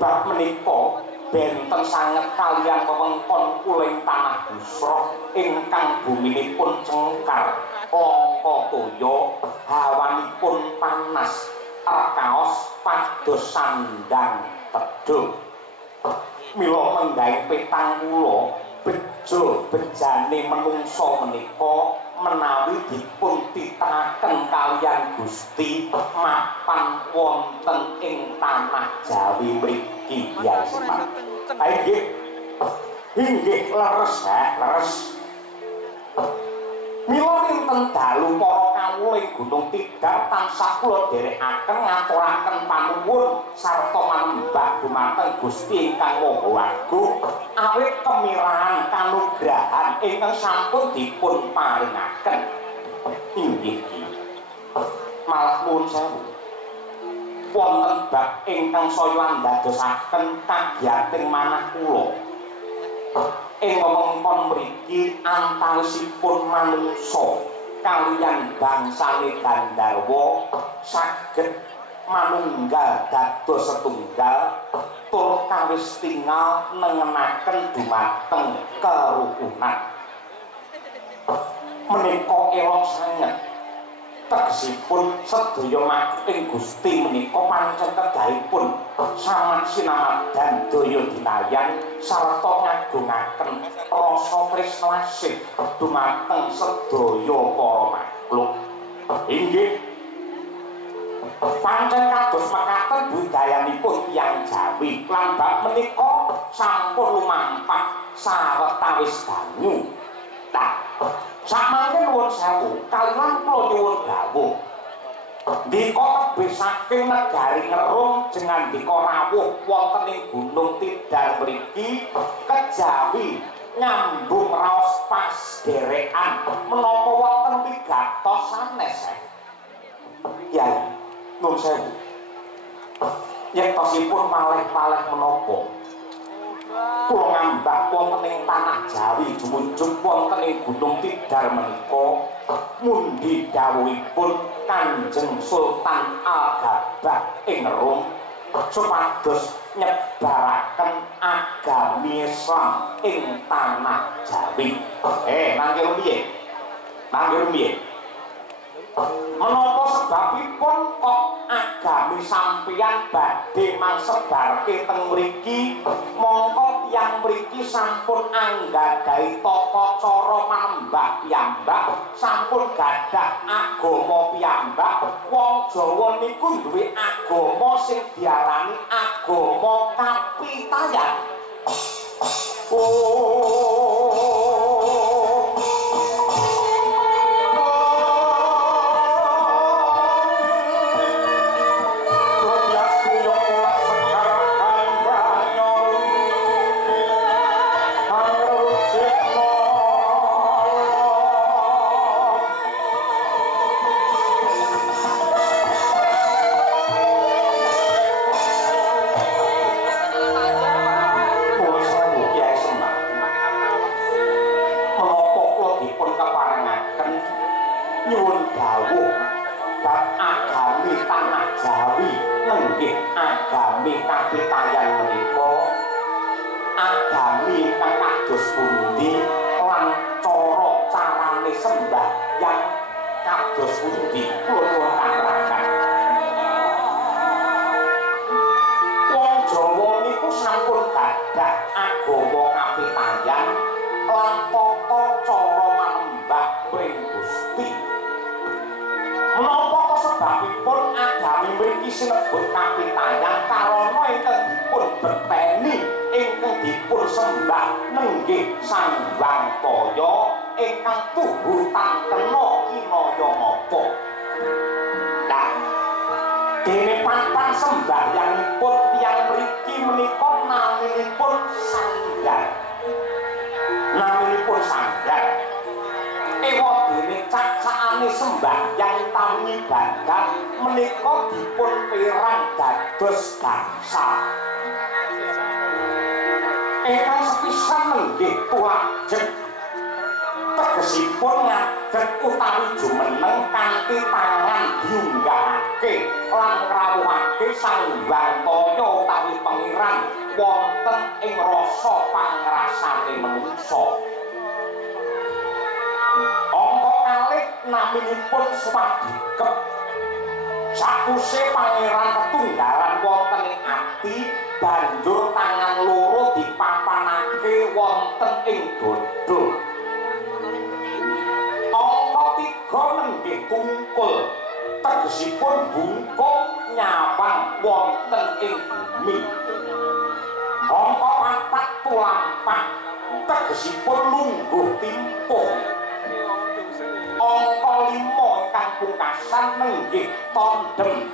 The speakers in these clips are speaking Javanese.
bab menika benten sanget kaliyan wewengkon kuling tanah busra ingkang buminipun cengkar langka toya hawanipun panas rekaos pados sandang teduh mila menggawe petang kula bejo bejane menungsa menika menawi dipun titakaken kaliyan Gusti mapan wonten ing tanah Jawi mriki ya Semar. Inggih leres leres. Mila dinten dalu para kawula ing Gunung Tidar tansah kula dherekaken ngaturaken panuwun sarta manembah dumateng Gusti ingkang Maha Agung awit kemirahan kanugrahan ingkang sampun dipun paringaken. Inggih malah nuwun sewu. Wonten bab ingkang saya ndadosaken kagiyating manah kula. Ing wewengkon mriki antawisipun manungsa kaliyan bangsane Gandharwa saged manunggal dados setunggal tur kawis tingal nengenaken dumateng kerukunan. Menika elok sanget tegesipun sedaya makhluk ing Gusti menika pancen kedahipun samat sinamadan daya dinayan sarta ngagungaken rasa tresnasih dumateng sedaya para makhluk. Inggih pancen kados mekaten budayanipun tiyang Jawi lan bab menika sampun lumampah sawetawis dangu. Sakmangke nuwun sewu kaliyan kula nyuwun dawuh ndika tebih saking negari Ngerung jengandika rawuh wonten ing Gunung Tidar mriki kejawi nyambung raos pas derekan menapa wonten wigatos sanes Kyai nuwun sewu yektosipun malih-malih menapa kula ngambak wonten ing tanah Jawi jumujug wonten ing Gunung Tidar menika mundi dawuhipun Kanjeng Sultan Al-Gabah ing Rum supados nyebaraken agami Islam ing tanah Jawi. Mangke piye? Menapa sebabipun kok agami sampeyan badhe mansebarke teng mriki mongko tiyang mriki sampun anggadhahi tata cara manembah piyambak sampun gadah agama piyambak wong Jawa niku duwe agama sing diarani agama kapitayan. Agami kapitayan menika agami kang kados pundi lan cara carane sembahyang kados pundi kula nuwun katakan. Wong Jawa niku sampun gadah agama kapitayan lan tata cara manembah pring Gusti. Menapa sebabipun agami mriki sinebut kapitayan karana ingkang dipun berteni ingkang dipun sembah nenggih Sang Hyang Kaya ingkang tuhutan kena kinaya ngapa. Nah, dene papan sembahyangipun tiyang mriki menika naminipun sanggar. Ewa dene cacakane sembahyang tami ibadah menika dipun perang dados gangsal. Ingkang sepisan nenggih tuajeg tegesipun ngadeg utawi jumeneng kanthi tangan diunggahake lan ngrawuhake Sang Hyang utawi pangeran wonten ing rasa pangrasane manungsa. Angka kalih naminipun swadikep. Sakuse pangeran ketunggalan wonten ing ati banjur tangan loro dipapanake wonten ing dada. Angka 3 nenggih tungkul tegesipun bungkuk nyawang wonten ing bumi. Angka 4 tulampak tegesipun lungguh timpuh. Angka 5 ingkang pungkasan nenggih tondhem.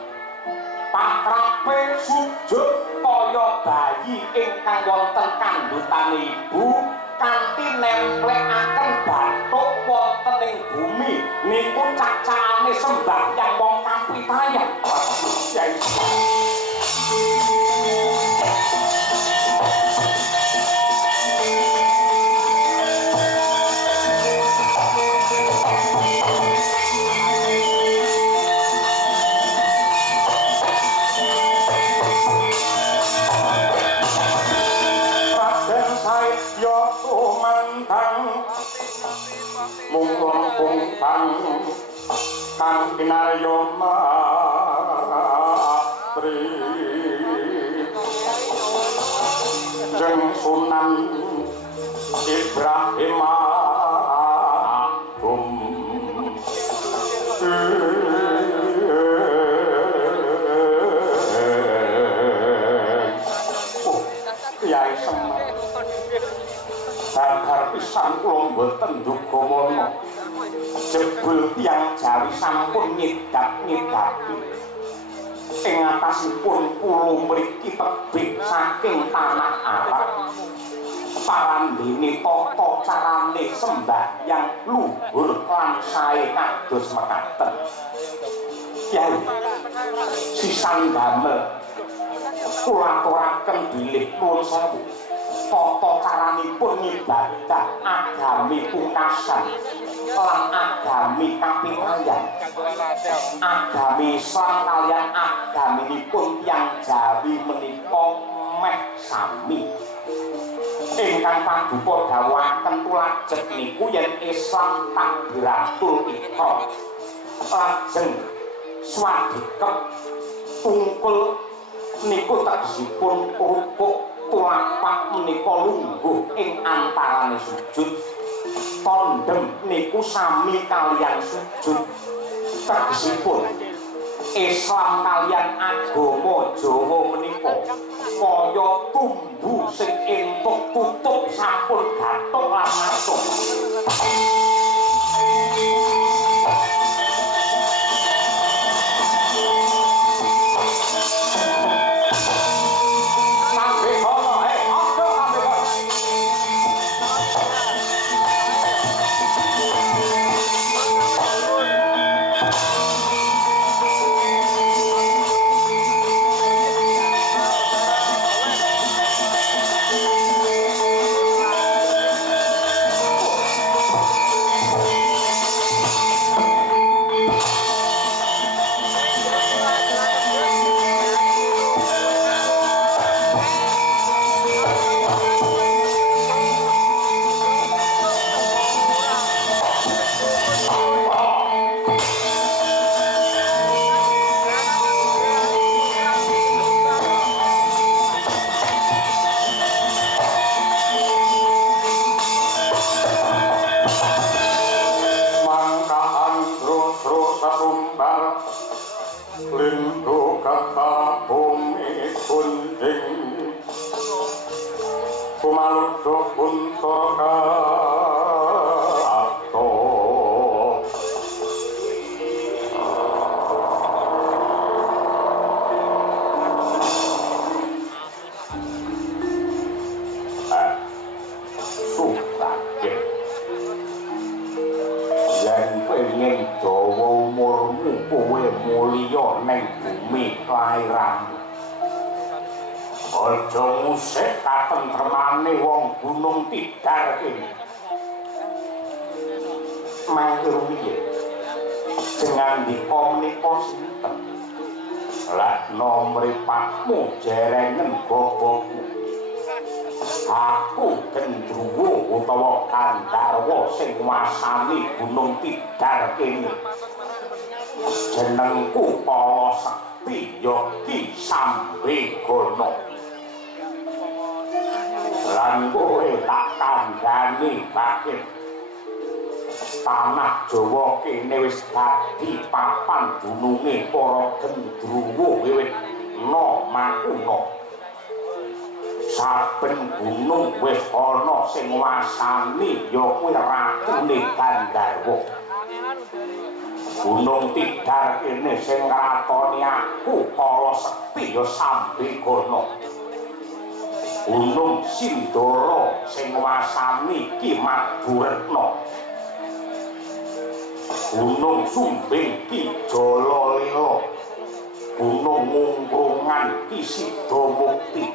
Patrape sujud kaya bayi ingkang wonten kandhutane ibu kanthi nemplekaken bathuk wonten ing bumi niku cacahane sembahyang wong kapitayan. Kang kinaryo matri jeng Sunan Ibrahim Agung Kyai Semar babar pisan kula mboten dugamana jebul tiyang Jawi sampun nyedap-nyedapi ing atasipun pulo mriki tebih saking tanah Arab parandene tata carane sembahyang luhur lan sae kados mekaten. Kyai sisan damel kula aturaken bilih nuwun sewu tata caranipun ngibadah agami pungkasan lan agami kapitayan agami Islam kaliyan agaminipun tiyang Jawi menika meh sami ingkang paduka dawuhaken tulajeng niku yen Islam takbiratul ihram lajeng swadikep tungkul niku tegesipun rukuk tulapak menika lungguh ing antarane sujud tondhem niku sami kaliyan sujud tegesipun Islam kaliyan agama Jawa menika kaya tumbuh sing entuk tutup sampun gathuk lan masuk. Aja musik katentremane wong Gunung Tidar iki. matur piye dengan dika menika sinten lek nomripatmu jerengen gobokmu aku Gendruwo utawa Gandharwa sing wasani Gunung Tidar kene jenengku Para Sekti Yogi Sambegana lan kowe tak kandhani bakit tanah Jawa kene wis dadi papan dununge para Gendruwo wiwit makuna saben gunung wis ana sing wasani ya kuwi ratune Gandharwa Gunung Tidar kene sing ngratoni aku Para Sekti ya Sambegana Gunung Sindoro sing wasani Ki Madhuretna Gunung Sumbing Ki Jalalila Gunung Mungkrungan Ki Sidomukti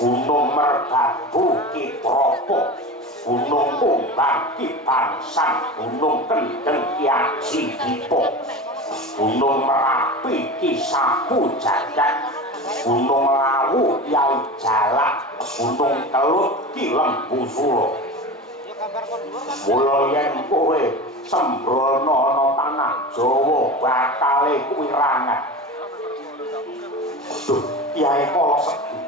Gunung Merbabu Ki Propo Gunung Kumbang Ki Bangsang Gunung Kendeng Ki Aji Dipo Gunung Merapi Ki Sapu Jagat Gunung Lawu Yai Jalak Gunung Kelut Ki Lembu Suro mula yen kowe sembrono ana tanah Jawa bakale kuwi rangan duh Kyai Para Sekti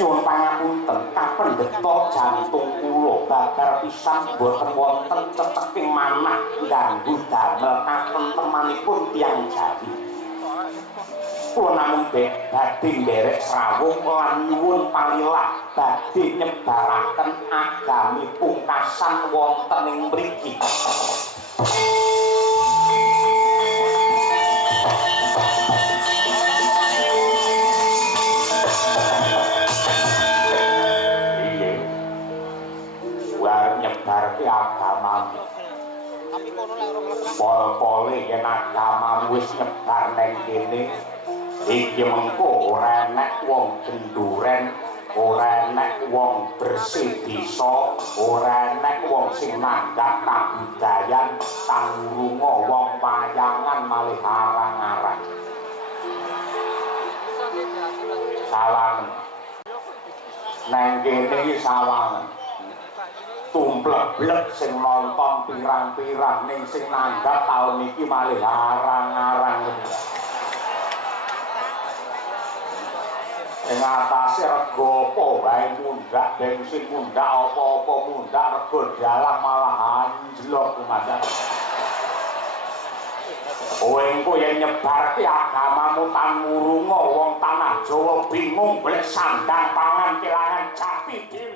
nyuwun pangapunten kapendheta jantung kula babar pisan boten wonten ceceking manah ngganggu damel katentemanipun tiyang Jawi kula namung badhe nderek srawung lan nyuwun palilah badhe nyebaraken agami pungkasan wonten ing mriki nyebarke agamamu pol-pole yen agamamu wis nyebar neng kene iki mengko ora enek wong genduren ora enek wong bersih desa ora enek wong sing nanggap kabudayan tangrunga wong wayangan malih arang-arang sawangen neng kene iki sawangen tumplek-blek sing nonton pirang-pirang ning sing nanggap taun iki malih arang-arang ing atase rega apa wae mundhak bensin mundhak apa-apa mundhak rega dalang malah anjlok kumadan kowe engko yen nyebarke agamamu tan murunga wong tanah Jawa bingung golek sandang pangan kelangan jati